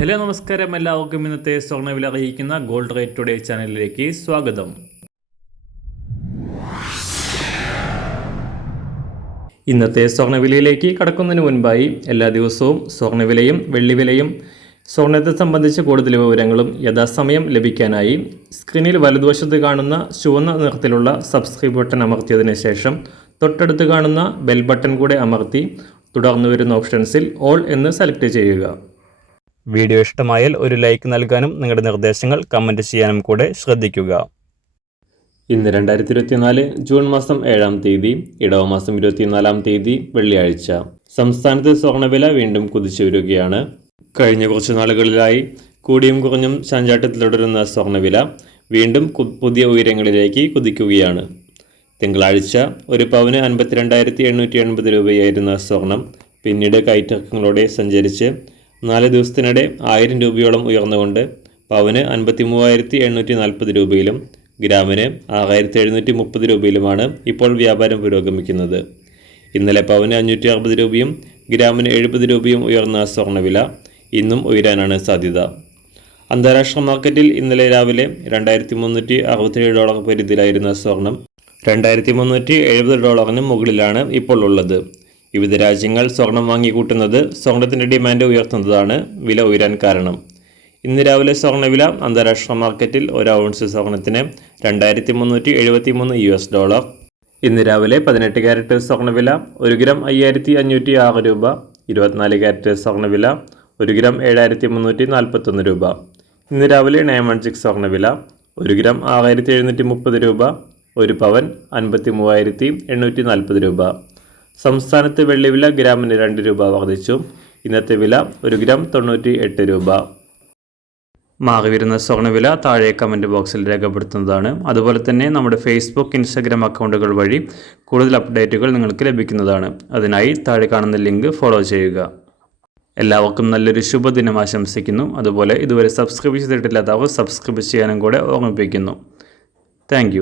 Hello നമസ്കാരം, എല്ലാവർക്കും ഇന്നത്തെ സ്വർണ്ണവില അറിയിക്കുന്ന ഗോൾഡ് റേറ്റ് ടുഡേ ചാനലിലേക്ക് സ്വാഗതം. ഇന്നത്തെ സ്വർണ്ണവിലയിലേക്ക് കടക്കുന്നതിന് മുൻപായി എല്ലാ ദിവസവും സ്വർണ്ണവിലയും വെള്ളിവിലയും സ്വർണ്ണത്തെ സംബന്ധിച്ച കൂടുതൽ വിവരങ്ങളും യഥാസമയം ലഭിക്കാനായി സ്ക്രീനിൽ വലതുവശത്ത് കാണുന്ന ചുവന്ന നിറത്തിലുള്ള സബ്സ്ക്രൈബ് ബട്ടൺ അമർത്തിയതിനു ശേഷം തൊട്ടടുത്ത് കാണുന്ന ബെൽ ബട്ടൺ കൂടെ അമർത്തി തുടർന്ന് വരുന്ന ഓപ്ഷൻസിൽ ഓൾ എന്ന് സെലക്ട് ചെയ്യുക. വീഡിയോ ഇഷ്ടമായാൽ ഒരു ലൈക്ക് നൽകാനും നിങ്ങളുടെ നിർദ്ദേശങ്ങൾ കമൻറ്റ് ചെയ്യാനും കൂടെ ശ്രദ്ധിക്കുക. ഇന്ന് 2024 ജൂൺ മാസം 7-ാം തീയതി, ഇടവ മാസം 24-ാം തീയതി വെള്ളിയാഴ്ച. സംസ്ഥാനത്ത് സ്വർണ്ണവില വീണ്ടും കുതിച്ചു വരികയാണ്. കഴിഞ്ഞ കുറച്ച് നാളുകളിലായി കൂടിയും കുറഞ്ഞും ചാഞ്ചാട്ടത്തിൽ തുടരുന്ന സ്വർണ്ണവില വീണ്ടും പുതിയ ഉയരങ്ങളിലേക്ക് കുതിക്കുകയാണ്. തിങ്കളാഴ്ച ഒരു പവന് 52,880 രൂപയായിരുന്ന സ്വർണം പിന്നീട് കയറ്റിറക്കങ്ങളോടെ സഞ്ചരിച്ച് 4 ദിവസത്തിനിടെ 1000 രൂപയോളം ഉയർന്നുകൊണ്ട് പവന് 53,840 രൂപയിലും ഗ്രാമിന് 6,730 രൂപയിലുമാണ് ഇപ്പോൾ വ്യാപാരം പുരോഗമിക്കുന്നത്. ഇന്നലെ പവന് 560 രൂപയും ഗ്രാമിന് 70 രൂപയും ഉയർന്ന സ്വർണ്ണവില ഇന്നും ഉയരാനാണ് സാധ്യത. അന്താരാഷ്ട്ര മാർക്കറ്റിൽ ഇന്നലെ രാവിലെ $2,367 പരിധിയിലായിരുന്ന സ്വർണം $2,370 മുകളിലാണ് ഇപ്പോൾ ഉള്ളത്. വിവിധ രാജ്യങ്ങൾ സ്വർണം വാങ്ങിക്കൂട്ടുന്നത് സ്വർണത്തിൻ്റെ ഡിമാൻഡ് ഉയർത്തുന്നതാണ് വില ഉയരാൻ കാരണം. ഇന്ന് രാവിലെ സ്വർണ്ണവില അന്താരാഷ്ട്ര മാർക്കറ്റിൽ 1 ഔൺസ് സ്വർണത്തിന് $2,373. ഇന്ന് രാവിലെ 18 ക്യാരറ്റ് സ്വർണ്ണവില 1 ഗ്രാം 5,506 രൂപ. 24 ക്യാരറ്റ് സ്വർണ്ണവില 1 ഗ്രാം 7,341 രൂപ. ഇന്ന് രാവിലെ 916 സ്വർണ്ണവില 1 ഗ്രാം 6,730 രൂപ. 1 പവൻ 53,840 രൂപ. സംസ്ഥാനത്ത് വെള്ളിവില ഗ്രാമിന് 2 രൂപ വർദ്ധിച്ചു. ഇന്നത്തെ വില 1 ഗ്രാം 98 രൂപ. മാറി വരുന്ന സ്വർണ്ണവില താഴെ കമൻറ്റ് ബോക്സിൽ രേഖപ്പെടുത്തുന്നതാണ്. അതുപോലെ തന്നെ നമ്മുടെ ഫേസ്ബുക്ക്, ഇൻസ്റ്റഗ്രാം അക്കൗണ്ടുകൾ വഴി കൂടുതൽ അപ്ഡേറ്റുകൾ നിങ്ങൾക്ക് ലഭിക്കുന്നതാണ്. അതിനായി താഴെ കാണുന്ന ലിങ്ക് ഫോളോ ചെയ്യുക. എല്ലാവർക്കും നല്ലൊരു ശുഭദിനം ആശംസിക്കുന്നു. അതുപോലെ ഇതുവരെ സബ്സ്ക്രൈബ് ചെയ്തിട്ടില്ലാത്തവർ സബ്സ്ക്രൈബ് ചെയ്യാനും കൂടെ ഓർമ്മിപ്പിക്കുന്നു. താങ്ക്